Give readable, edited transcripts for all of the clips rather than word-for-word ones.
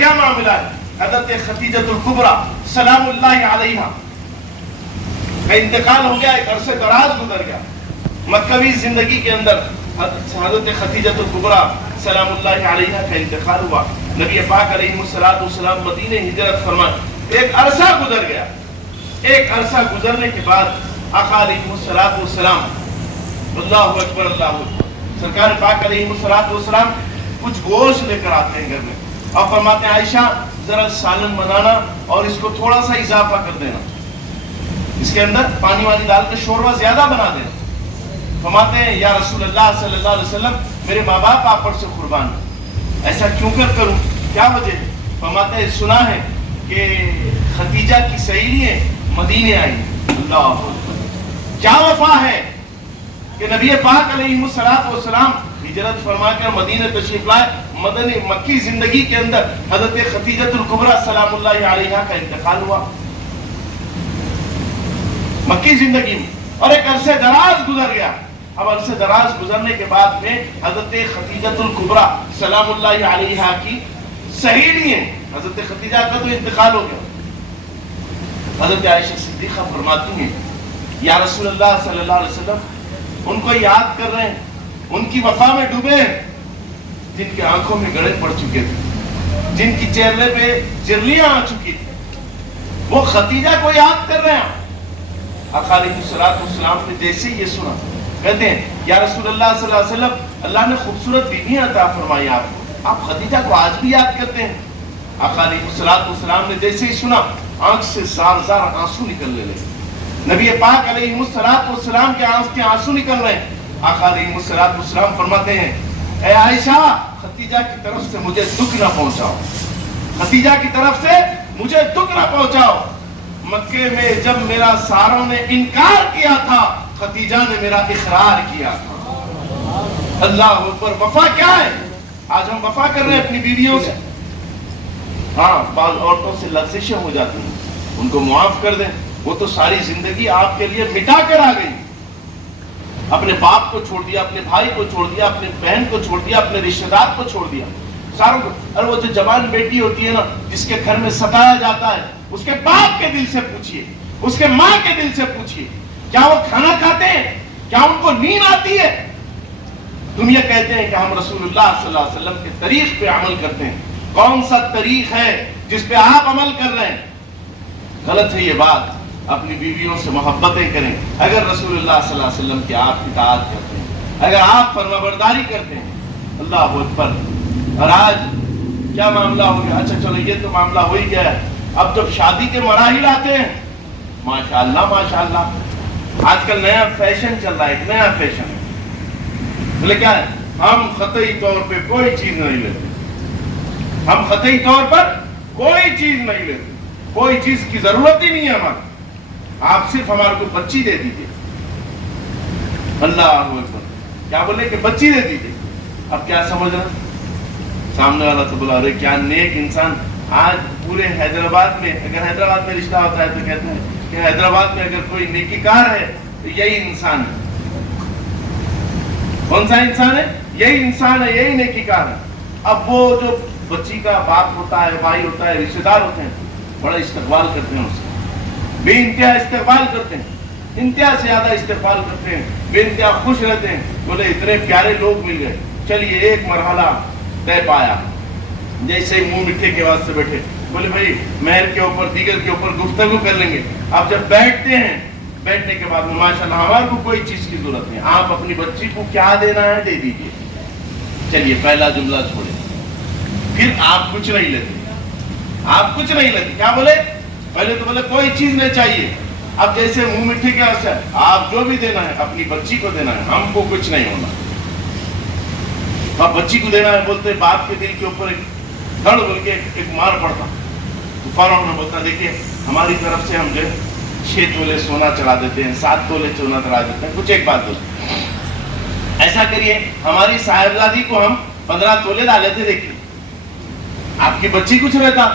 کیا معاملہ ہے؟ حضرت خدیجۃ الکبریٰ سلام اللہ علیہا کا انتقال ہو گیا، ایک عرصے دراز گزر گیا۔ مکوی زندگی کے اندر حضرت خدیجۃ الکبریٰ سلام اللہ علیہا کا انتقال ہوا۔ نبی پاک علیہ السلام مدینہ ہجرت فرمائے، ایک عرصہ گزر گیا۔ ایک عرصہ گزرنے کے بعد آقا علیہ السلام، اللہ اکبر اللہ اکبر، سرکار پاک علیہ السلام کچھ گوشت لے کر آتے ہیں گھر میں اور فرماتے ہیں عائشہ ذرا سالن بنانا اور اس کو تھوڑا سا اضافہ کر دینا، اس کے اندر پانی والی دال کا شوربہ زیادہ بنا دینا۔ فرماتے ہیں یا رسول اللہ صلی اللہ علیہ وسلم میرے ماں باپ آپ پر سے قربان ہیں، ایسا کیوں کر کروں، کیا وجہ ہے؟ فرماتے ہیں سنا ہے کہ خدیجہ کی سہیلیاں مدینے آئی، اللہ اکبر، کیا وفا ہے کہ نبی پاک علیہ السلام ہجرت فرما کر مدینہ تشریف لائے۔ مدنی مکی زندگی کے اندر حضرت خدیجۃ الکبریٰ سلام اللہ علیہا کا انتقال ہوا مکی زندگی میں، اور ایک عرصے دراز گزر گیا۔ اب عرصے دراز گزرنے کے بعد میں حضرت خدیجۃ الکبریٰ سلام اللہ علیہا کی سہیلی ہیں، حضرت خدیجہ کا تو انتقال ہو گیا۔ حضرت عائشہ صدیقہ فرماتی ہیں یا رسول اللہ صلی اللہ علیہ وسلم ان کو یاد کر رہے ہیں، ان کی وفا میں ڈوبے ہیں، جن کی آنکھوں میں گڑے پڑ چکے تھے، جن کی چہرے پہ جرلیاں آ چکی تھی، وہ خدیجہ کو یاد کر رہے ہیں۔ آقا علیہ السلام نے جیسے یہ سنا کہتے ہیں یا رسول اللہ صلی اللہ علیہ وسلم اللہ نے خوبصورت بیویاں عطا فرمائی آپ کو، آپ خدیجہ کو آج بھی یاد کرتے ہیں؟ آقا علیہ السلام نے جیسے ہی سنا آنکھ سے زار زار آنسو نکلنے لگے، نبی پاک علیہ السلام کے آنکھ کے آنسو نکل رہے ہیں۔ آقا علیہ السلام فرماتے ہیں اے عائشہ خدیجہ کی طرف سے مجھے دکھ نہ پہنچاؤ، خدیجہ کی طرف سے مجھے دکھ نہ پہنچاؤ، مکے میں جب میرا ساروں نے انکار کیا تھا خدیجہ نے میرا اقرار کیا تھا۔ اللہ اکبر، وفا کیا ہے؟ آج ہم وفا کر رہے ہیں اپنی بیویوں سے، ہاں بعض عورتوں سے لغزشیں ہو جاتی ہیں، ان کو معاف کر دیں، وہ تو ساری زندگی آپ کے لیے مٹا کر آ گئی، اپنے باپ کو چھوڑ دیا، اپنے بھائی کو چھوڑ دیا، اپنے بہن کو چھوڑ دیا، اپنے رشتہ دار کو چھوڑ دیا، ساروں کو۔ اور وہ جو جوان بیٹی ہوتی ہے نا جس کے گھر میں ستایا جاتا ہے، اس کے باپ کے دل سے پوچھئے، اس کے ماں کے دل سے پوچھئے، کیا وہ کھانا کھاتے ہیں؟ کیا ان کو نیند آتی ہے؟ تم یہ کہتے ہیں کہ ہم رسول اللہ صلی اللہ علیہ وسلم کے طریق پہ عمل کرتے ہیں، کون سا طریق ہے جس پہ آپ عمل کر رہے ہیں؟ غلط ہے یہ بات۔ اپنی بیویوں سے محبتیں کریں، اگر رسول اللہ صلی اللہ علیہ وسلم کی آپ اطاعت کرتے ہیں، اگر آپ فرمانبرداری کرتے ہیں، اللہ اکبر۔ اور آج کیا معاملہ ہو گیا؟ اچھا چلو یہ تو معاملہ ہو ہی گیا ہے، اب جب شادی کے مراحل آتے ہیں، ماشاءاللہ ماشاءاللہ آج کل نیا فیشن چل رہا ہے، ایک نیا فیشن ہے، بولے کیا ہے؟ ہم قطعی طور پہ کوئی چیز نہیں لیتے، ہم قطعی طور پر کوئی چیز نہیں لیتے، کوئی چیز کی ضرورت ہی نہیں ہے ہماری، آپ صرف ہمارے کو بچی دے دیجیے۔ اللہ اکبر، کیا بولے کہ بچی دے دیجیے۔ اب کیا سمجھ رہا سامنے والا تو بولا ارے کیا نیک انسان۔ آج پورے حیدرآباد میں اگر حیدرآباد میں رشتہ ہوتا ہے تو کہتے ہیں کہ حیدرآباد میں اگر کوئی نیکیکار ہے تو یہی انسان ہے۔ کون سا انسان ہے؟ یہی انسان ہے، یہی نیکیکار ہے۔ اب وہ جو بچی کا باپ ہوتا ہے، بھائی ہوتا ہے، رشتہ دار ہوتے ہیں، بڑا استقبال کرتے ہیں، اس سے بے انتہا استقبال کرتے ہیں، انتہا سے زیادہ استقبال کرتے ہیں، بے انتہا خوش رہتے ہیں۔ بولے اتنے پیارے لوگ مل گئے، چلیے ایک مرحلہ طے پایا، جیسے ہی منہ مٹھے کے واسطے بیٹھے، بولے بھائی مہر کے اوپر دیگر کے اوپر گفتگو کر لیں گے۔ اب جب بیٹھتے ہیں، بیٹھنے کے بعد ماشاءاللہ ہمارے کو کوئی چیز کی ضرورت نہیں، آپ اپنی بچی کو کیا دینا ہے دے دیجیے، چلیے پہلا جملہ چھوڑے، پھر آپ کچھ نہیں لیتے، آپ کچھ نہیں لیتے۔ کیا بولے؟ پہلے تو بولے کوئی چیز نہیں چاہیے، اب جیسے منہ مٹھے کے واسطے آپ جو بھی دینا ہے اپنی بچی کو دینا ہے، ہم کو کچھ نہیں ہونا۔ اب بچی کو دینا ہے، بولتے باپ کے دل کے اوپر ایک دھڑ بول کے ایک مار پڑتا، تو فوراً بولتا دیکھیے ہماری طرف سے ہم جو 6 تولے سونا چڑھا دیتے ہیں، 7 تولے سونا چڑھا دیتے ہیں، کچھ ایک بات بولتے ایسا کریے ہماری صاحبزادی کو ہم 15 تولے ڈالے تھے، دیکھیے آپ کی بچی کچھ رہتا،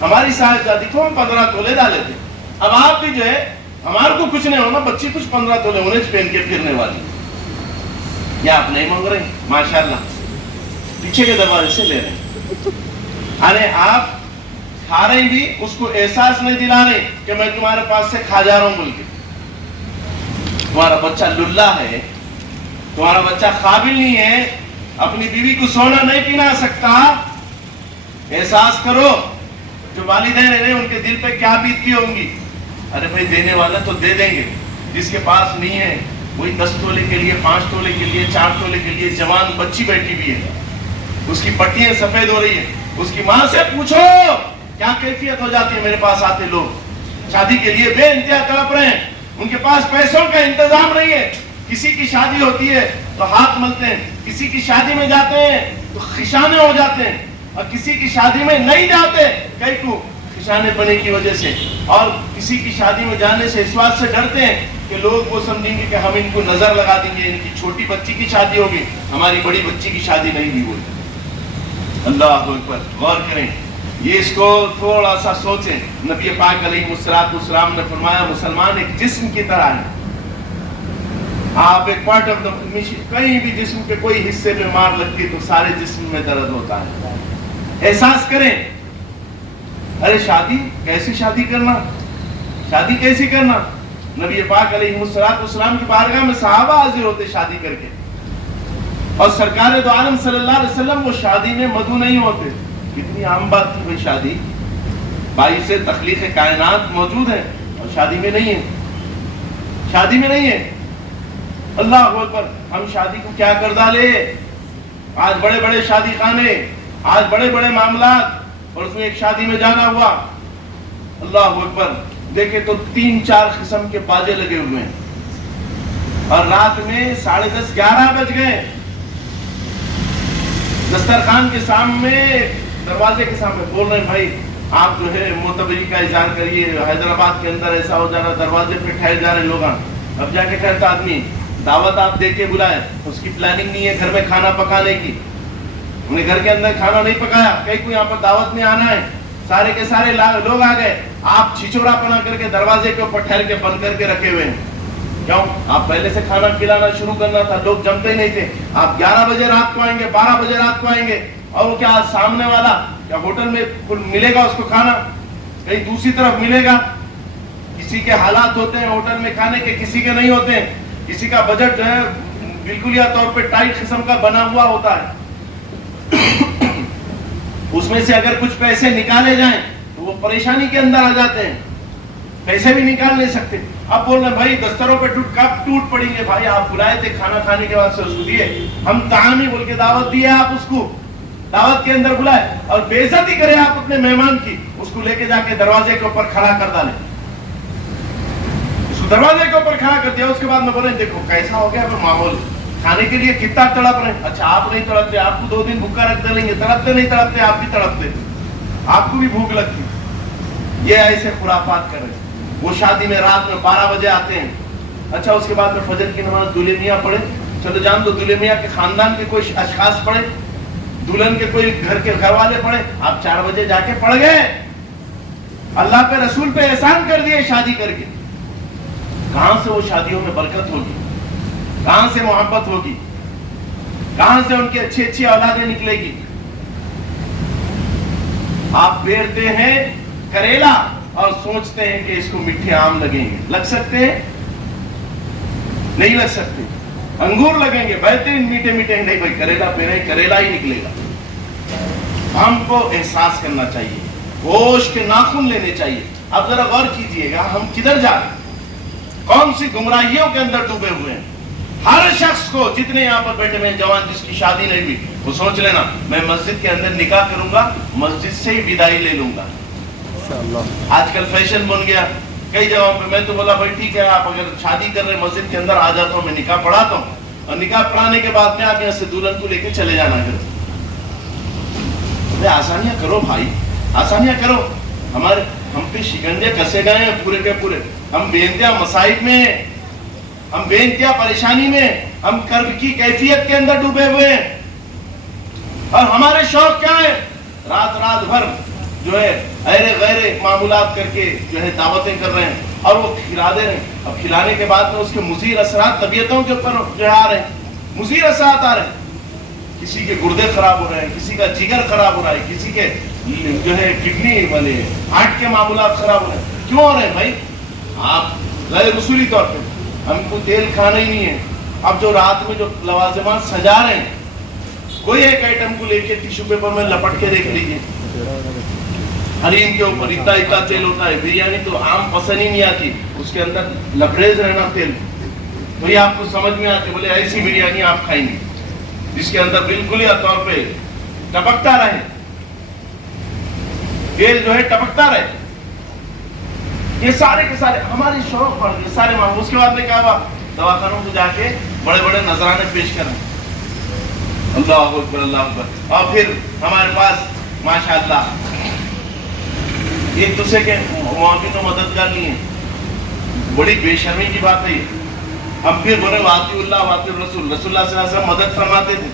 ہماری صاحبزادی کو ہم 15 تولے ڈالے تھے، اب آپ بھی جو ہے ہمارے کو کچھ نہیں ہونا، بچی کچھ 15 تولے ہونے پہن کے پھرنے والی، یا آپ نہیں مانگ رہے؟ ماشاءاللہ پیچھے کے دروازے سے لے رہے ہیں، یعنی آپ کھا رہے بھی اس کو احساس نہیں دلا رہے کہ میں تمہارے پاس سے کھا جا رہا ہوں بول کے. تمہارا بچہ للہ ہے, تمہارا بچہ قابل نہیں ہے, اپنی بیوی کو سونا نہیں پینا سکتا. احساس کرو جو والدین ہیں ان کے دل پہ کیا بیتتی ہوں گی. ارے بھائی دینے والا تو دے دیں گے, جس کے پاس نہیں ہے وہی 10 تولے کے لیے, 5 تولے کے لیے, 4 تولے کے لیے جوان بچی بیٹھی بھی ہے, اس کی پٹیاں سفید ہو رہی ہیں. اس کی ماں سے پوچھو کیا کیفیت ہو جاتی ہے. میرے پاس آتے لوگ شادی کے لیے بے انتہا تڑپ رہے ہیں, ان کے پاس پیسوں کا انتظام نہیں ہے. کسی کی شادی ہوتی ہے تو ہاتھ ملتے ہیں, کسی کی شادی میں جاتے ہیں تو خشانے ہو جاتے ہیں, اور کسی کی شادی میں نہیں جاتے کئی کو خشانے بنے کی وجہ سے, اور کسی کی شادی میں جانے سے اس بات سے ڈرتے ہیں کہ لوگ وہ سمجھیں گے کہ ہم ان کو نظر لگا دیں گے, ان کی چھوٹی بچی کی شادی ہوگی, ہماری بڑی بچی کی شادی نہیں بھی ہوئی. اللہ اکبر, غور کریں, یہ اس کو تھوڑا سا سوچیں. نبی پاک علیہ السلام نے فرمایا مسلمان ایک جسم کی طرح ہے. آپ ایک پارٹ آف دا مشین, کہیں بھی جسم کے کوئی حصے میں مار لگتی تو سارے جسم میں درد ہوتا ہے. احساس کریں. ارے شادی کیسی شادی کرنا, شادی کیسی کرنا. نبی پاک علیہ السلام کی بارگاہ میں صحابہ حاضر ہوتے شادی کر کے, اور سرکار دو عالم صلی اللہ علیہ وسلم وہ شادی میں مدعو نہیں ہوتے. کتنی عام بات تھی بھائی, شادی باعث تخلیق کائنات موجود ہے اور شادی میں نہیں ہے, شادی میں نہیں ہے. اللہ اکبر. ہم شادی کو کیا کر ڈالے. آج بڑے بڑے شادی خانے, آج بڑے بڑے معاملات, اور اس میں ایک شادی میں جانا ہوا, اللہ اکبر, دیکھے تو 3-4 قسم کے باجے لگے ہوئے ہیں, اور رات میں 10:30-11 بج گئے. دسترخوان کے سامنے, دروازے کے سامنے بول رہے ہیں بھائی آپ جو ہے معتبری کا اظہار کریے, حیدرآباد کے اندر ایسا ہو جا رہا, دروازے پہ ٹھہر جا رہے لوگ. اب جا کے ٹھہرتا آدمی, دعوت آپ دے کے بلائے, اس کی پلاننگ نہیں ہے گھر میں کھانا پکانے کی, انہوں نے گھر کے اندر کھانا نہیں پکایا, کہیں کو یہاں پر دعوت میں آنا ہے, سارے کے سارے لوگ آ گئے, آپ چھچورا پنا کر کے دروازے کے اوپر ٹھہر کے بند کر کے رکھے ہوئے ہیں. کیوں؟ آپ پہلے سے کھانا کھلانا شروع کرنا تھا, لوگ جمتے ہی نہیں تھے. آپ 11 بجے رات کو آئیں گے, 12 بجے رات کو آئیں گے, اور وہ کیا سامنے والا کیا ہوٹل میں ملے گا اس کو کھانا, کہیں دوسری طرف ملے گا. کسی کے حالات ہوتے ہیں ہوٹل میں کھانے کے, کسی کے نہیں ہوتے ہیں. کسی کا بجٹ جو ہے بالکل یا طور پہ ٹائٹ قسم کا بنا ہوا ہوتا ہے, اس میں سے اگر کچھ پیسے نکالے جائیں تو وہ پریشانی کے اندر آ جاتے ہیں, پیسے بھی نکال نہیں سکتے. اب بول رہے بھائی دستروں پہ کب ٹوٹ پڑیں گے, بھائی آپ بلائے تھے کھانا کھانے کے بعد سے اس کو دیے, ہم طعامی بول کے دعوت دیے, آپ اس کو دعوت کے اندر بلائے اور بے عزتی کرے آپ اپنے مہمان کی, اس کو لے کے جا کے دروازے کے اوپر کھڑا کر ڈالے, اس کو دروازے کے اوپر کھڑا کر دیا. اس کے بعد میں بولے دیکھو کیسا ہو گیا ماحول, کھانے کے لیے کتنا تڑپ رہے ہیں. اچھا آپ نہیں تڑپتے, آپ کو 2 دن بھوکا رکھ دیں گے, تڑپتے نہیں تڑپتے, آپ بھی تڑپتے, آپ کو بھی بھوک لگتی. یہ ایسے خرافات کر رہے ہیں. وہ شادی میں رات میں 12 بجے آتے ہیں. اچھا اس کے بعد میں فجر کی نماز دولہے میاں پڑھے, چلو جان دو دولہے میاں کے خاندان کے کوئی اشخاص پڑھے, دلہن کے کوئی گھر والے پڑھے, آپ 4 بجے جا کے پڑھ گئے. اللہ پہ رسول پہ احسان کر دیے شادی کر کے. کہاں سے وہ شادیوں میں برکت ہوگی, کہاں سے محبت ہوگی, کہاں سے ان کی اچھی اچھی اولادیں نکلے گی. آپ بیرتے ہیں کریلا اور سوچتے ہیں کہ اس کو میٹھے آم لگیں گے, لگ سکتے ہیں؟ نہیں لگ سکتے. انگور لگیں گے بہترین میٹھے میٹھے, نہیں بھائی کریلا پہ رہے, کریلا ہی نکلے گا. ہم کو احساس کرنا چاہیے, ہوش کے ناخن لینے چاہیے. اب ذرا غور کیجئے گا ہم کدھر جا رہے ہیں, کون سی گمراہیوں کے اندر ڈوبے ہوئے ہیں. ہر شخص کو, جتنے یہاں پر بیٹھے ہوئے جوان جس کی شادی نہیں ہوئی, وہ سوچ لینا میں مسجد کے اندر نکاح کروں گا, مسجد سے ہی بدائی لے لوں گا. آج کل فیشن بن گیا کئی جگہوں پہ. میں تو بولا بھائی ٹھیک ہے, آپ اگر شادی کر رہے ہیں مسجد کے اندر آ جاتا ہوں, میں نکاح پڑھاتا ہوں, اور نکاح پڑھانے کے بعد میں آپ یہاں سے دلہن کو لے کے چلے جانا کرو. آسانیاں کرو بھائی, آسانیاں کرو. ہم پہ شکنجے کسے گئے ہیں پورے کے پورے. ہم بے انتہا مصائب میں ہیں, ہم بے انتہا پریشانی میں, ہم کرب کی کیفیت کے اندر ڈوبے ہوئے ہیں. اور ہمارے شوق کیا ہے, رات بھر جو ہے ایرے غیرے معمولات کر کے جو ہے دعوتیں کر رہے ہیں, اور وہ کھلا دے رہے ہیں. اب کھلانے کے بعد میں اس کے مضر اثرات طبیعتوں کے اوپر جو ہے آ رہے ہیں, مضر اثرات آ رہے ہیں. کسی کے گردے خراب ہو رہے ہیں, کسی کا جگر خراب ہو رہا ہے, کسی کے جو ہے کڈنی والے ہارٹ کے معاملات خراب ہو رہے ہیں. کیوں ہو رہے ہیں بھائی؟ آپ غیر رسولی طور پہ ہم کو تیل کھانا ہی نہیں ہے. اب جو رات میں جو لوازمات سجا رہے ہیں, کوئی ایک آئٹم کو لے کے ٹیشو پیپر میں لپٹ کے دیکھ لیجیے, حریم کے اوپر اتنا تیل ہوتا ہے. بریانی تو عام پسند ہی نہیں آتی, اس کے اندر لبریز رہنا تیل. تو یہ آپ کو سمجھ میں آتے, بولے ایسی بریانی آپ کھائیں گے جس کے اندر بالکل ہی طور پہ ٹپکتا رہے, تیل جو ہے ٹپکتا رہے. یہ سارے کے سارے ہماری شوق پڑ گئے سارے معاملے. اس کے بعد میں کیا ہوا, دواخانوں کو جا کے بڑے بڑے نذرانے پیش کریں, اللہ اکبر اللہ اکبر. اور پھر ہمارے پاس ماشاءاللہ ایک دوسرے کے معاون و مددگار نہیں ہے. بڑی بے شرمی کی بات ہے یہ. ہم پھر بولے واطیع اللہ واطیع الرسول, رسول اللہ صلی اللہ علیہ وسلم مدد فرماتے تھے.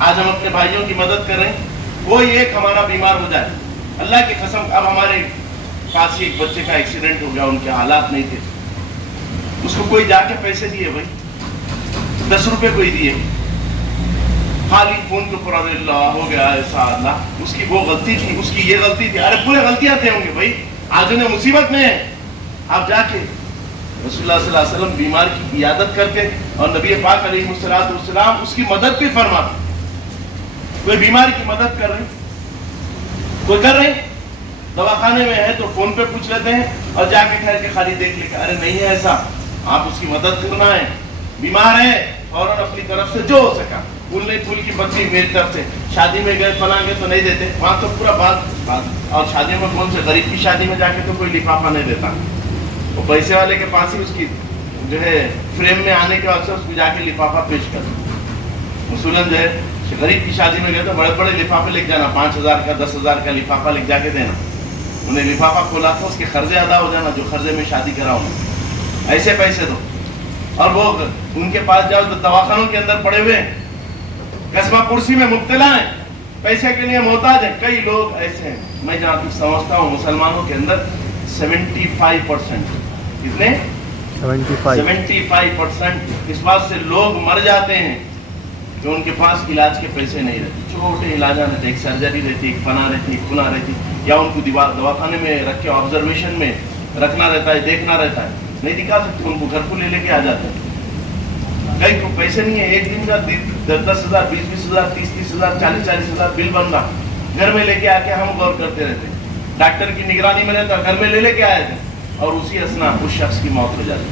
آج ہم اپنے بھائیوں کی مدد کر رہے ہیں. کوئی ایک ہمارا بیمار ہو جائے, اللہ کی قسم, اب ہمارے پاس ہی ایک بچے کا ایکسیڈنٹ ہو گیا, ان کے حالات نہیں تھے, اس کو کوئی جا کے پیسے دیے بھائی, 10 روپے کوئی دیے, خالی فون کے اوپر اللہ ہو گیا ایسا, اللہ اس کی وہ غلطی تھی, اس کی یہ غلطی تھی. ارے پورے غلطیاں تھے ہوں گے بھائی, آج انہیں مصیبت میں ہے. آپ جا کے رسول اللہ صلی اللہ علیہ وسلم بیمار کی عیادت کرتے اور نبی پاک علیہ السلام اس کی مدد بھی فرماتے. کوئی بیمار کی مدد کر رہے, کوئی کر رہے, دواخانے میں ہے تو فون پہ پوچھ لیتے ہیں اور جا کے ٹھہر کے خالی دیکھ لے کے, ارے نہیں ہے ایسا, آپ اس کی مدد کرنا ہے, بیمار ہے, فوراً اپنی طرف سے جو ہو سکا. پھول نہیں پھول کی پتی میری طرف سے, شادی میں گئے فلاں گے تو نہیں دیتے, وہاں تو پورا بات. اور شادی میں کون سے غریب کی شادی میں جا کے تو کوئی لفافہ نہیں دیتا, وہ پیسے والے کے پاس ہی اس کی جو ہے فریم میں آنے کے بعد سے اس کو جا کے لفافہ پیش کر. اصولاً جو ہے غریب کی شادی میں گئے تو بڑے بڑے لفافے لے جانا, 5,000 کا 10,000 کا لفافہ لے جا کے دینا. انہیں لفافہ کھولا تھا, اس کے قرضے ادا ہو جانا جو قرضے میں شادی کراؤں, ایسے پیسے دو. اور وہ ان کے پاس جاؤ تو دواخانوں کے اندر پڑے ہوئے ہیں, قصبہ پرسی میں مبتلا ہیں, پیسے کے لیے محتاج ہیں. کئی لوگ ایسے ہیں, میں جہاں تک سمجھتا ہوں مسلمانوں کے اندر 75%, کتنے 75% اس بات سے لوگ مر جاتے ہیں کہ ان کے پاس علاج کے پیسے نہیں رہتے. چھوٹے علاجات رہتے, ایک سرجری رہتی, ایک فنا رہتی, ایک کنا رہتی, یا ان کو دواخانے میں رکھ کے آبزرویشن میں رکھنا رہتا ہے, دیکھنا رہتا ہے, نہیں دکھا سکتے, ان کو گھر کو لے کے آ جاتے ہیں. کئی کو پیسے نہیں ہے, ایک دن کا 10,000 20,000 30,000 40,000 بل بن رہا, گھر میں لے کے آ کے ہم غور کرتے رہتے ہیں. ڈاکٹر کی نگرانی میں رہتا, گھر میں لے کے آئے تھے, اور اسی اثنا اس شخص کی موت ہو جاتی ہے,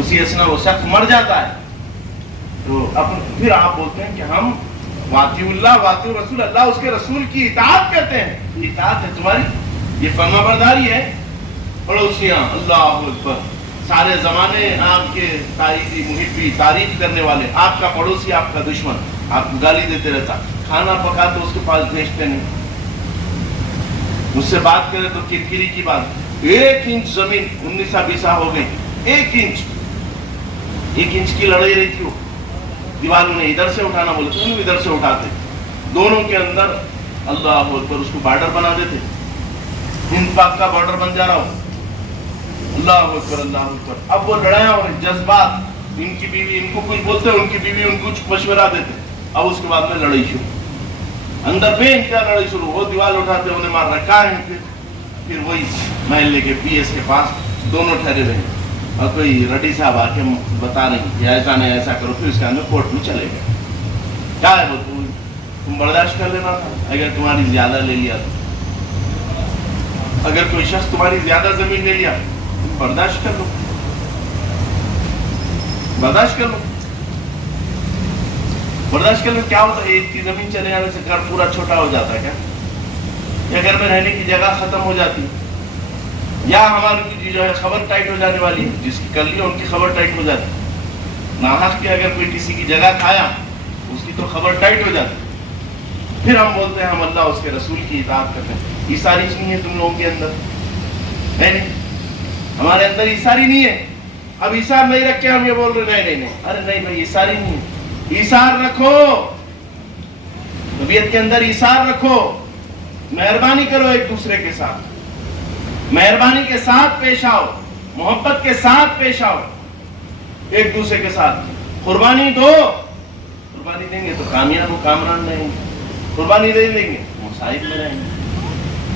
اسی اثنا وہ شخص مر جاتا ہے. تو پھر آپ بولتے ہیں کہ ہم واطیع اللہ واطیع رسول, اللہ اس کے رسول کی اطاعت کرتے ہیں. اطاعت ہے تمہاری, یہ فرما برداری ہے. پڑوسیاں اللہ اکبر, سارے زمانے آپ کے تاریخی محبی تعریف کرنے والے, آپ کا پڑوسی آپ کا دشمن, آپ کو گالی دیتے رہتا, کھانا پکا تو اس کے پاس بھیجتے نہیں, مجھ سے بات کرے تو کرکری کی بات. 1 انچ زمین 19-20 ہو گئی, 1 انچ کی لڑائی رہی تھی. وہ دیواروں نے ادھر سے اٹھانا بولے تو ادھر سے اٹھاتے, دونوں کے اندر اللہ اکبر اس کو بارڈر بنا دیتے, ہند پاک کا بارڈر بن جا رہا ہو. اللہ اکبر اللہ اکبر. اب وہ لڑائیاں اور جذبات, ان کی بیوی ان کو کچھ بولتے, ان کی بیوی ان کو کچھ مشورہ دیتے. اب اس کے بعد میں لڑائی شروع, اندر بے انتہا لڑائی شروع. وہ دیوار اٹھاتے, انہیں مار رکھا ہے. پھر وہی محلے کے PS کے پاس دونوں ٹھہرے رہے, اور کوئی رڈی صاحب آ کے بتا رہے کہ ایسا نہیں ایسا کرو. پھر اس کے اندر کورٹ میں چلے گئے. کیا ہے وہ, تم برداشت کر لینا تھا اگر تمہاری زیادہ لے لیا تو. اگر کوئی شخص تمہاری زیادہ زمین لے لیا, برداشت کر لو, برداشت کر لو, برداشت کر لو. کیا ہوتا ہے, ایک کی زمین چلے جانے سے گھر پورا چھوٹا ہو جاتا ہے کیا, یا گھر میں رہنے کی جگہ ختم ہو جاتی, یا ہماری جو ہے خبر ٹائٹ ہو جانے والی ہے, جس کی کر لی ان کی خبر ٹائٹ ہو جاتی. ناحق کی اگر کوئی کسی کی جگہ کھایا اس کی تو خبر ٹائٹ ہو جاتی. پھر ہم بولتے ہیں ہم اللہ اس کے رسول کی اطاعت کرتے ہیں. یہ ساری چیز نہیں ہے تم لوگوں کے اندر, ہے نہیں, ہمارے اندر یہ ساری نہیں ہے. اب ایثار نہیں رکھ کے ہم یہ بول رہے نہیں, ارے نہیں بھائی, یہ ساری نہیں ہے. ایثار رکھو, طبیعت کے اندر ایثار رکھو, مہربانی کرو ایک دوسرے کے ساتھ, مہربانی کے ساتھ پیش آؤ, محبت کے ساتھ پیش آؤ ایک دوسرے کے ساتھ. قربانی دو, قربانی دیں گے تو کامیاب و کامران رہیں گے, قربانی دے دیں گے مصائب میں رہیں گے.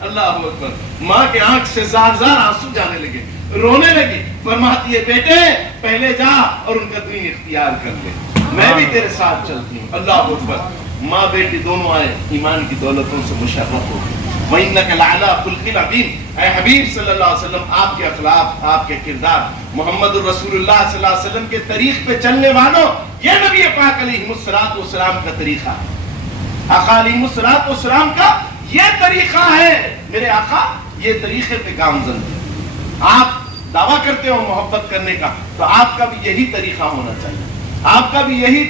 اللہ اکبر. ماں کے آنکھ سے زار زار آنسو جانے لگے, رونے لگی. فرماتی ہے بیٹے پہلے جا اور ان کا دین اختیار کر لے, میں بھی تیرے ساتھ چلتی ہوں. اللہ اکبر. ماں بیٹی دونوں آئے, ایمان کی دولتوں سے مشرف ہو گئے. وَإِنَّكَ لَعَلَىٰ خُلُقٍ عَظِيمٍ. اے حبیب صلی اللہ علیہ وسلم, آپ کے اخلاق, آپ کے کردار, محمد الرسول اللہ صلی اللہ علیہ وسلم کے طریق پہ چلنے والوں, یہ نبی پاک علیہ السلام کا طریقہ ہے. آقا علیہ السلام کا یہ طریقہ ہے. میرے آقا یہ طریقے پہ گامزن ہے. آپ دعویٰ کرتے ہو محبت کرنے کا, تو آپ کا بھی یہی طریقہ ہونا چاہیے, آپ کا بھی یہی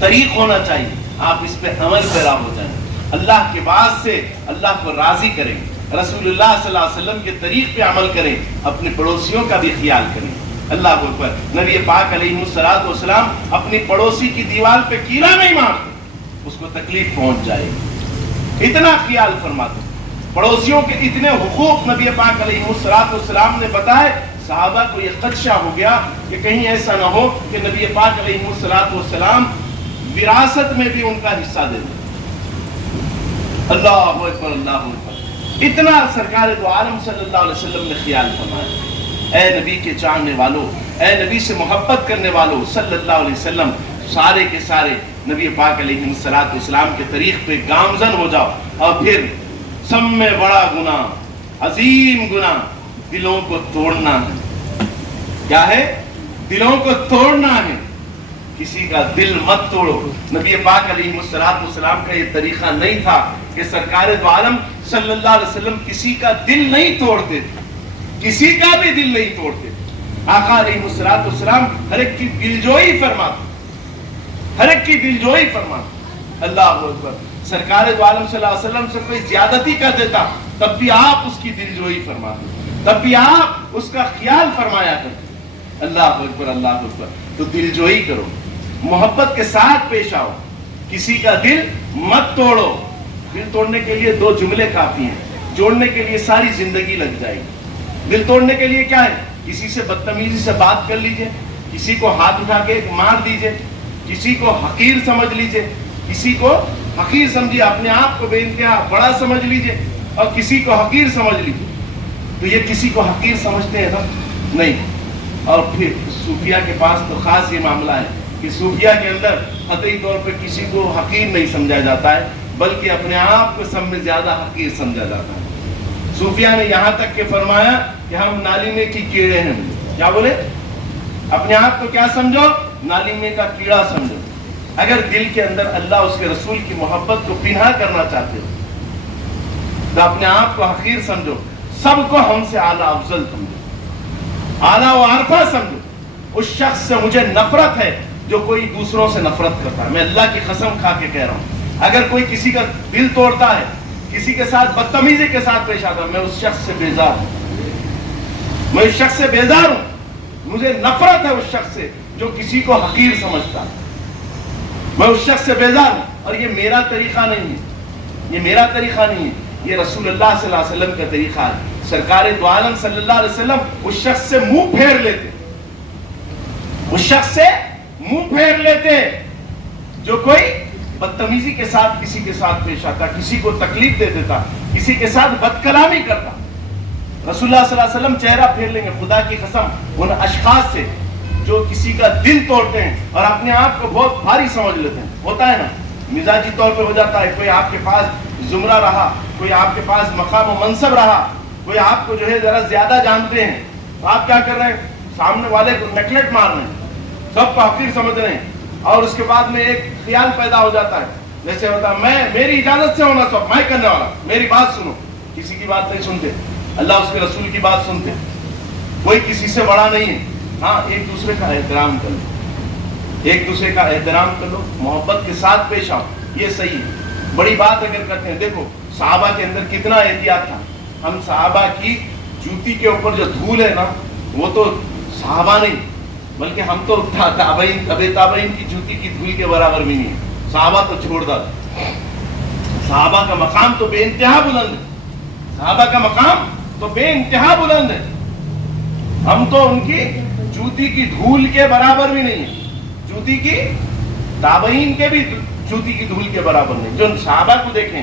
طریق ہونا چاہیے. آپ اس پہ عمل پیرا ہو جائیں, اللہ کے بعد سے اللہ کو راضی کریں, رسول اللہ صلی اللہ علیہ وسلم کے طریق پہ عمل کریں, اپنے پڑوسیوں کا بھی خیال کریں. اللہ اکبر. نبی پاک علیہ السلام اپنی پڑوسی کی دیوار پہ کیلا نہیں مارتے, اس کو تکلیف پہنچ جائے, اتنا خیال فرماتے. پڑوسیوں کے اتنے حقوق نبی پاک علیہ السلام نے بتائے. صحابہ کو یہ خدشہ ہو گیا کہ کہیں ایسا نہ ہو کہ نبی پاک علیہ السلام وراثت میں بھی ان کا حصہ دے دیں. اللہ اکبر, اللہ اکبر. اتنا سرکار دو عالم صلی اللہ علیہ وسلم نے خیال فرمایا. اے نبی کے چاہنے والوں, اے نبی سے محبت کرنے والوں صلی اللہ علیہ وسلم, سارے کے سارے نبی پاک علیہ السلام کے طریق پہ گامزن ہو جاؤ. اور پھر سب میں بڑا گناہ, عظیم گناہ, دلوں کو توڑنا ہے. کیا ہے؟ دلوں کو توڑنا ہے. کسی کا دل مت توڑو. نبی پاک علیہ السلام کا یہ طریقہ نہیں تھا کہ سرکار دو عالم صلی اللہ علیہ وسلم کسی کا دل نہیں توڑتے تھے, کسی کا بھی دل نہیں توڑتے. آقا علیہ السلام ہر ایک کی دلجوئی فرماتے, ہر ایک کی دلجوئی فرماتے. اللہ اکبر. سرکار دو عالم صلی اللہ علیہ وسلم سے کوئی زیادتی کر دیتا تب بھی آپ اس کی دلجوئی فرماتے, تب بھی آپ اس کا خیال فرمایا کرتے. اللہ اکبر, اللہ اکبر. تو دلجوئی کرو, محبت کے ساتھ پیش آؤ, کسی کا دل مت توڑو. دل توڑنے کے لیے دو جملے کافی ہیں, جوڑنے کے لیے ساری زندگی لگ جائے گی. دل توڑنے کے لیے کیا ہے؟ کسی سے بدتمیزی سے بات کر لیجئے, کسی کو ہاتھ اٹھا کے مار دیجئے, کسی کو حقیر سمجھ لیجئے, کسی کو حقیر سمجھیے, اپنے آپ کو بے انتہا بڑا سمجھ لیجئے, اور کسی کو حقیر سمجھ لیجئے. تو یہ کسی کو حقیر سمجھتے ہیں نا, نہیں. اور پھر صوفیہ کے پاس تو خاص یہ معاملہ ہے کہ صوفیہ کے اندر قطعی طور پہ کسی کو حقیر نہیں سمجھا جاتا ہے, بلکہ اپنے آپ کو سب میں زیادہ حقیر سمجھا جاتا ہے. صوفیہ نے یہاں تک کہ فرمایا کہ ہم نالی میں کی کیڑے ہیں. کیا بولے؟ اپنے آپ کو کیا سمجھو؟ نالی میں کا کیڑا سمجھو. اگر دل کے اندر اللہ اس کے رسول کی محبت کو پنہا کرنا چاہتے ہو تو اپنے آپ کو حقیر سمجھو, سب کو ہم سے اعلیٰ افضل سمجھو, اعلیٰ و عرفہ سمجھو. اس شخص سے مجھے نفرت ہے جو کوئی دوسروں سے نفرت کرتا ہے. میں اللہ کی قسم کھا کے کہہ رہا ہوں, اگر کوئی کسی کا دل توڑتا ہے, کسی کے ساتھ بدتمیزی کے ساتھ پیش آتا ہے, میں اس شخص سے بیزار ہوں, میں اس شخص سے بیزار ہوں. مجھے نفرت ہے اس شخص سے جو کسی کو حقیر سمجھتا ہے, میں اس شخص سے بیزار ہوں. اور یہ میرا طریقہ نہیں ہے, یہ میرا طریقہ نہیں ہے, یہ رسول اللہ صلی اللہ علیہ وسلم کا طریقہ ہے. سرکار دو عالم صلی اللہ علیہ وسلم اس شخص سے منہ پھیر لیتے, اس شخص سے منہ پھیر لیتے جو کوئی بدتمیزی کے ساتھ کسی کے ساتھ پیش آتا, کسی کو تکلیف دے دیتا, کسی کے ساتھ بد کلامی کرتا. رسول اللہ صلی اللہ علیہ وسلم چہرہ پھیر لیں گے خدا کی قسم ان اشخاص سے جو کسی کا دل توڑتے ہیں اور اپنے آپ کو بہت بھاری سمجھ لیتے ہیں. ہوتا ہے نا, مزاجی طور پہ ہو جاتا ہے. کوئی آپ کے پاس زمرہ رہا, کوئی آپ کے پاس مقام و منصب رہا, کوئی آپ کو جو ہے ذرا زیادہ جانتے ہیں, تو آپ کیا کر رہے ہیں؟ سامنے والے کو نیکلیٹ مار رہے ہیں, سب کو حقیر سمجھ رہے ہیں. اور اس کے بعد میں ایک خیال پیدا ہو جاتا ہے, جیسے ہوتا ہے میں میری اجازت سے ہونا, سب میں کرنے والا, میری بات سنو. کسی کی بات نہیں سنتے, اللہ اس کے رسول کی بات سنتے. کوئی کسی سے بڑا نہیں ہے. ہاں, ایک دوسرے کا احترام کر لو, ایک دوسرے کا احترام کر لو, محبت کے ساتھ پیش آؤ, یہ صحیح ہے. بڑی بات اگر کرتے ہیں, دیکھو صحابہ کے اندر کتنا احتیاط تھا. ہم صحابہ کی جوتی کے اوپر جو دھول ہے نا, وہ تو صحابہ نہیں بلکہ ہم تو تابعین, تابعین کی جوتی کی دھول کے برابر بھی نہیں ہے. صحابہ تو چھوڑ دو, صحابہ کا مقام تو بے انتہا بلند ہے, صحابہ کا مقام تو بے انتہا بلند ہے. ہم تو ان کی جوتی کی دھول کے برابر بھی نہیں ہے, جوتی کی, تابعین کے بھی جوتی کی دھول کے برابر نہیں. جو صحابہ کو دیکھیں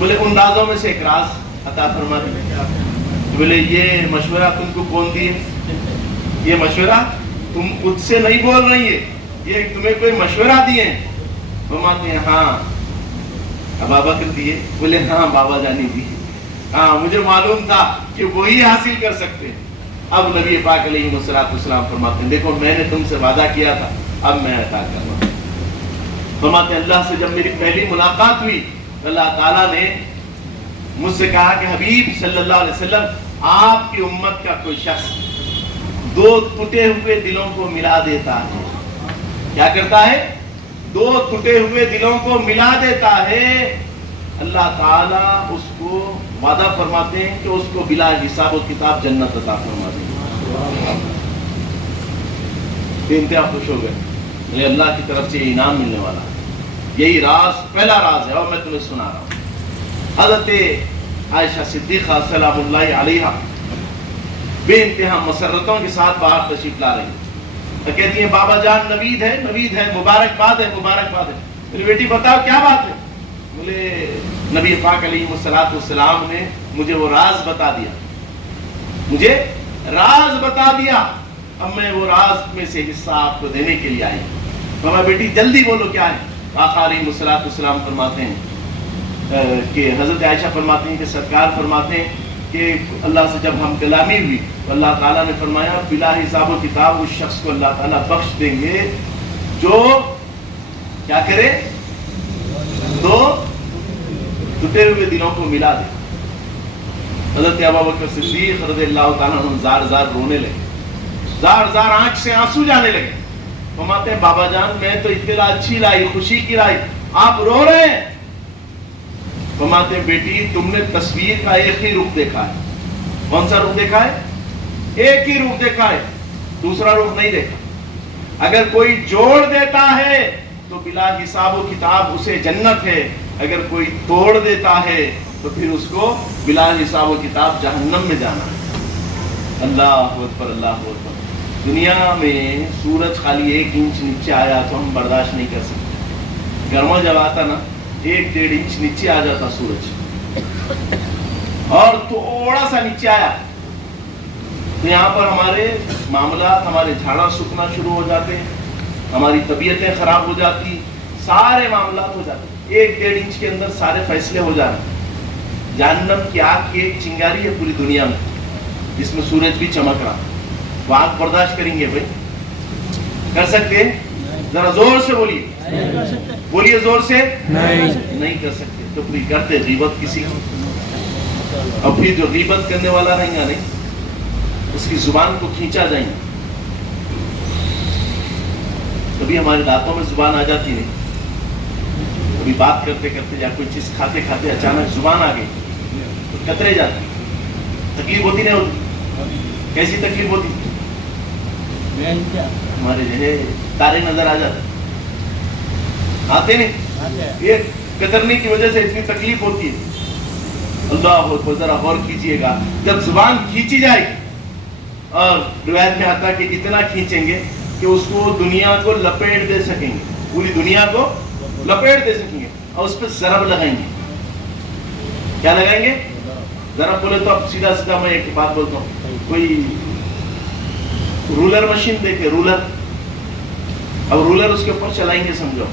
بولے ان رازوں میں سے ایک راز عطا فرما دیں. بولے یہ مشورہ تم کو کون دیے؟ یہ مشورہ تم خود سے نہیں بول رہی ہے، یہ تمہیں کوئی مشورہ دیے ہیں؟ فرماتے ہیں ہاں ابا بکر دیے. بولے ہاں بابا جانی دی، ہاں مجھے معلوم تھا کہ وہی حاصل کر سکتے ہیں. اب نبی پاک علیہ السلام فرماتے ہیں دیکھو میں نے تم سے وعدہ کیا تھا، اب میں عطا کر رہا ہوں. فرماتے ہیں اللہ سے جب میری پہلی ملاقات ہوئی اللہ تعالیٰ نے مجھ سے کہا کہ حبیب صلی اللہ علیہ وسلم آپ کی امت کا کوئی شخص دو ٹوٹے ہوئے دلوں کو ملا دیتا ہے. کیا کرتا ہے؟ دو ٹوٹے ہوئے دلوں کو ملا دیتا ہے. اللہ تعالیٰ اس کو وعدہ فرماتے ہیں کہ اس کو بلا حساب و کتاب جنت عطا فرما دیں گے. انتہا خوش ہو گئے، یہ اللہ کی طرف سے انعام ملنے والا ہے. یہی راز پہلا راز ہے اور میں تمہیں سنا رہا ہوں. حضرت عائشہ صدیقہ سلام اللہ علیہا بے انتہا مسرتوں کے ساتھ باہر تشریف لا رہی ہیں. کہتی ہیں بابا جان نوید ہے، نوید ہے، مبارکباد ہے، مبارکباد ہے. میری بیٹی بتاؤ کیا بات ہے؟ بولے نبی پاک علیہ السلام نے مجھے وہ راز بتا دیا، مجھے راز بتا دیا. اب میں وہ راز میں سے حصہ آپ کو دینے کے لیے آئی. بابا بیٹی جلدی بولو کیا ہے؟ آقا علیہ السلام فرماتے ہیں کہ حضرت عائشہ فرماتی ہیں کہ سرکار فرماتے ہیں کہ اللہ سے جب ہم کلامی ہوئی تو اللہ تعالیٰ نے فرمایا بلا حساب و کتاب اس شخص کو اللہ تعالیٰ بخش دیں گے جو کیا کرے؟ دو ٹوٹے ہوئے دلوں کو ملا دے. حضرت ابوبکر صدیق رضی اللہ تعالیٰ عنہ زار زار رونے لگے، زار زار آنکھ سے آنسو جانے لگے. فرماتے ہیں بابا جان میں تو اطلاع اچھی لائی، خوشی کی لائی، آپ رو رہے ہیں. فرماتے ہیں بیٹی تم نے تصویر کا ایک ہی رخ دیکھا ہے. کون سا رخ دیکھا ہے؟ ایک ہی رخ دیکھا ہے، دوسرا رخ نہیں دیکھا. اگر کوئی جوڑ دیتا ہے تو بلا حساب و کتاب اسے جنت ہے، اگر کوئی توڑ دیتا ہے تو پھر اس کو بلا حساب و کتاب جہنم میں جانا ہے. اللہ اکبر، اللہ اکبر. دنیا میں سورج خالی 1 انچ نیچے آیا تو ہم برداشت نہیں کر سکتے. گرما جب آتا نا 1-1.5 انچ نیچے آ جاتا سورج، اور تھوڑا سا نیچے آیا تو یہاں پر ہمارے معاملات، ہمارے جھاڑا سوکھنا شروع ہو جاتے ہیں، ہماری طبیعتیں خراب ہو جاتی، سارے معاملات ہو جاتے. 1-1.5 انچ کے اندر سارے فیصلے ہو جاتے. جہنم کی آگ کی ایک چنگاری ہے پوری دنیا میں جس میں سورج بھی چمک رہا. وہ آگ برداشت کریں گے بھائی؟ کر سکتے ہیں؟ ذرا زور سے بولیے، بولیے زور سے. نہیں کر سکتے تو پھر کرتے غیبت کسی کو، اور پھر جو غیبت کرنے والا رہیں گا نہیں اس کی زبان کو کھینچا جائیں گے. کبھی ہمارے دانتوں میں زبان آ جاتی نہیں، کبھی بات کرتے کرتے یا کوئی چیز کھاتے کھاتے اچانک زبان آ گئی تو کترے جاتی. تکلیف ہوتی نہیں ہوتی؟ کیسی تکلیف ہوتی؟ ہمارے جو ہے تارے نظر آ جاتے، آتے نہیں. یہ کترنے کی وجہ سے اتنی تکلیف ہوتی ہے. اللہ اکبر، ذرا غور کیجئے گا. جب زبان کھینچی جائے گی، اور روایت میں آتا کہ اتنا کھینچیں گے کہ اس کو دنیا کو لپیٹ دے سکیں گے، پوری دنیا کو لپیٹ دے سکیں گے، اور اس پہ ضرب لگائیں گے. کیا لگائیں گے؟ ضرب بولے تو اب سیدھا سیدھا میں ایک بات بولتا ہوں. کوئی رولر مشین دیکھے، رولر، اب رولر اس کے اوپر چلائیں گے سمجھو.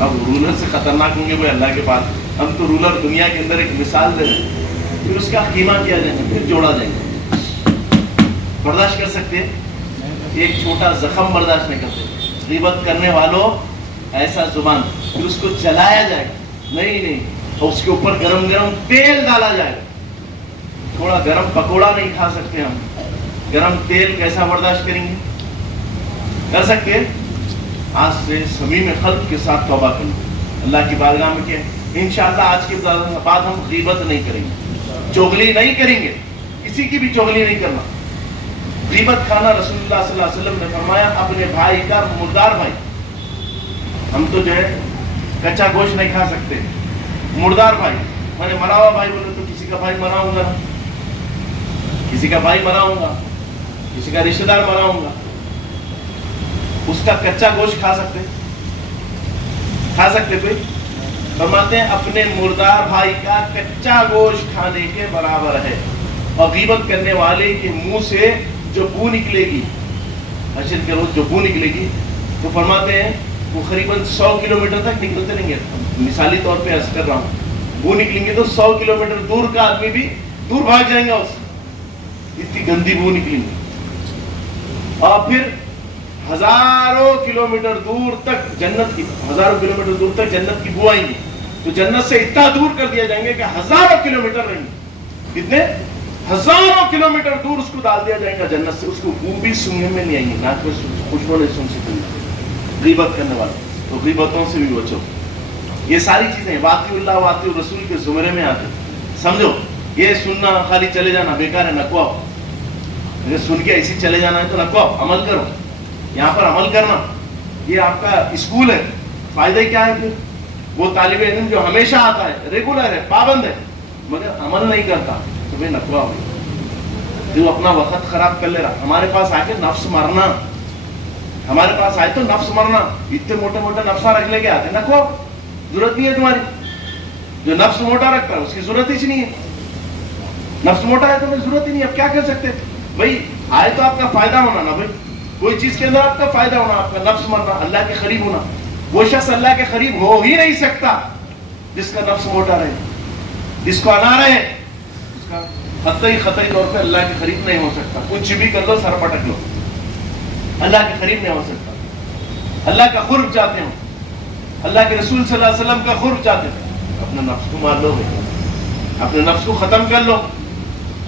اب رولر سے خطرناک ہوں گے وہ اللہ کے پاس. ہم تو رولر دنیا کے اندر ایک مثال دے رہے ہیں، پھر اس کا قیمہ کیا جائے گا، پھر جوڑا جائے گا. برداشت کر سکتے ہیں؟ ایک چھوٹا زخم برداشت نہیں کرتے. غیبت کرنے والوں ایسا زبان، پھر اس کو جلایا جائے گا، نہیں، اور اس کے اوپر گرم گرم تیل ڈالا جائے گا. تھوڑا گرم پکوڑا نہیں کھا سکتے ہم، گرم تیل کیسا برداشت کریں گے؟ کر سکتے ہیں؟ آج سے صمیم قلب کے ساتھ توبہ کریں اللہ کی بارگاہ میں. کیا انشاءاللہ آج کے بعد ہم غیبت نہیں کریں گے، چغلی نہیں کریں گے، کسی کی بھی چغلی نہیں کرنا. غیبت کھانا رسول اللہ صلی اللہ علیہ وسلم نے فرمایا اپنے بھائی کا مردار بھائی. ہم تو جو ہے کچا گوشت نہیں کھا سکتے، مردار بھائی میں نے مرا ہوا بھائی بولے تو کسی کا بھائی مراؤں گا، کسی کا بھائی مراؤں گا، کسی کا رشتہ دار مراؤں گا، اس کا کچا گوشت کھا سکتے کوئی؟ فرماتے ہیں اپنے مردار بھائی کا کچا گوشت کھانے کے برابر ہے، اور غیبت کرنے والے کے منہ سے جو بو نکلے گی حشر کے روز جو بو نکلے گی، تو فرماتے ہیں وہ قریباً 100 کلومیٹر تک نکلتے رہیں گے. مثالی طور پہ عرض کر رہا ہوں، بو نکلیں گے تو 100 کلومیٹر دور کا آدمی بھی دور بھاگ جائیں گا، اس اتنی گندی بو نکلیں گی. اور پھر ہزاروں کلومیٹر دور تک جنت کی، ہزاروں کلومیٹر دور تک جنت کی بو آئیں گی، تو جنت سے اتنا دور کر دیا جائیں گے کہ ہزاروں کلومیٹر رہیں گے. کتنے؟ ہزاروں کلومیٹر دور اس کو ڈال دیا جائے گا جنت سے، اس کو بو بھی سننے میں نہیں آئیں گی، ناک میں خوشبو نہیں سن سکیں گے. غیبت کرنے والے تو غیبتوں سے بھی بچو. یہ ساری چیزیں واطیع اللہ واطیع الرسول کے زمرے میں آتے. سمجھو یہ سننا خالی چلے جانا بیکار ہے، نکو آؤ. اگر سن کے ایسی چلے جانا ہے تو نکو آؤ، عمل کرو. یہاں پر عمل کرنا یہ آپ کا اسکول ہے. فائدہ کیا ہے پھر؟ وہ طالب علم جو ہمیشہ آتا ہے، ریگولر ہے، پابند ہے، مگر عمل نہیں کرتا، تو بھائی نکو آؤ. جو اپنا وقت خراب کر لے رہا. ہمارے پاس آ کے نفس مرنا، ہمارے پاس آئے تو نفس مرنا. اتنے موٹے موٹے نفسا رکھ لے کے آتے، نکو آؤ، ضرورت نہیں ہے تمہاری. جو نفس موٹا رکھتا ہے اس کی ضرورت ہی نہیں ہے. نفس موٹا ہے تو ہمیں ضرورت ہی نہیں. اب کیا کر سکتے بھائی؟ آئے تو آپ کا فائدہ ہونا نا بھائی، کوئی چیز کے اندر آپ کا فائدہ ہونا، آپ کا نفس مرنا، اللہ کے قریب ہونا. وہ شخص اللہ کے قریب ہو ہی نہیں سکتا جس کا نفس موٹا رہے، جس کو انا رہے، اس کا خطئی طور پہ اللہ کے قریب نہیں ہو سکتا. کچھ بھی کر لو، سر پٹک لو، اللہ کے قریب نہیں ہو سکتا. اللہ کا قرب چاہتے ہو، اللہ کے رسول صلی اللہ علیہ وسلم کا قرب چاہتے ہو، اپنے نفس کو مار لو بھائی، اپنے نفس کو ختم کر لو،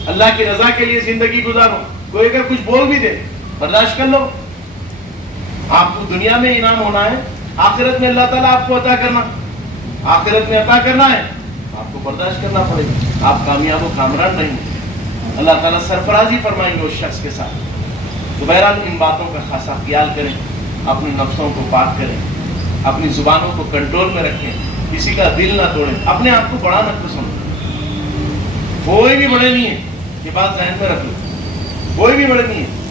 اللہ کی رضا کے لیے زندگی گزارو. کوئی اگر کچھ بول بھی دے برداشت کر لو. آپ کو دنیا میں انعام ہونا ہے، آخرت میں اللہ تعالیٰ آپ کو عطا کرنا، آخرت میں عطا کرنا ہے، آپ کو برداشت کرنا پڑے گا. آپ کامیاب و کامران نہیں، اللہ تعالیٰ سرفرازی فرمائیں گے اس شخص کے ساتھ. تو بہرحال ان باتوں کا خاصا خیال کریں، اپنے نفسوں کو پاک کریں، اپنی زبانوں کو کنٹرول میں رکھیں، کسی کا دل نہ توڑیں. اپنے آپ کو بڑا نہ سمجھیں، کوئی بھی بڑے نہیں ہے، یہ بات ذہن میں رکھ لو. کوئی بھی بڑے نہیں ہے،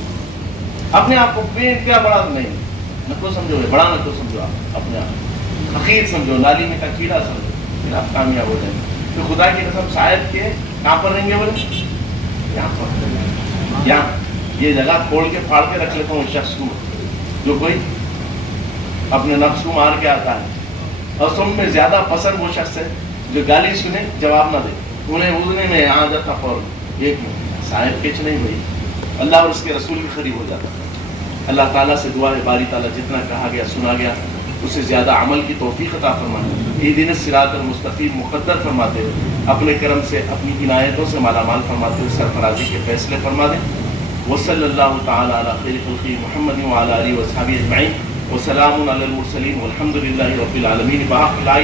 اپنے آپ کو کیا بڑا نہیں نہ کو سمجھو، بڑا نہ کو سمجھو. آپ اپنے آپ حقیر سمجھو، نالی میں کا کیڑا سمجھو، پھر آپ کامیاب ہو جائیں گے. تو خدا کی قسم شاید کے کہاں پر رہیں گے بولے؟ یہاں پر. یہاں یہ جگہ کھول کے پھاڑ کے رکھ لیتا ہوں اس شخص کو جو کوئی اپنے نفس کو مار کے آتا ہے. اور سب میں زیادہ پسند وہ شخص ہے جو گالی سنے جواب نہ دے، انہیں اڑنے میں آ جاتا فوراً، ایک منٹ صاحب کچھ نہیں بھائی، اللہ اور اس کے رسول کے قریب ہو جاتا. اللہ تعالیٰ سے دعا ہے باری تعالیٰ جتنا کہا گیا سنا گیا اس سے زیادہ عمل کی توفیق عطا فرمائے. اہدنا الصراط المستقیم مقدر فرماتے ہوئے اپنے کرم سے اپنی عنایتوں سے مالا مال فرماتے ہوئے سرفرازی کے فیصلے فرما دیں. وصلی اللہ تعالیٰ علی خیر خلقہ محمد وعلی آلہ وصحبہ اجمعین، وسلام علی المرسلین والحمد للہ رب العالمین. بحق لا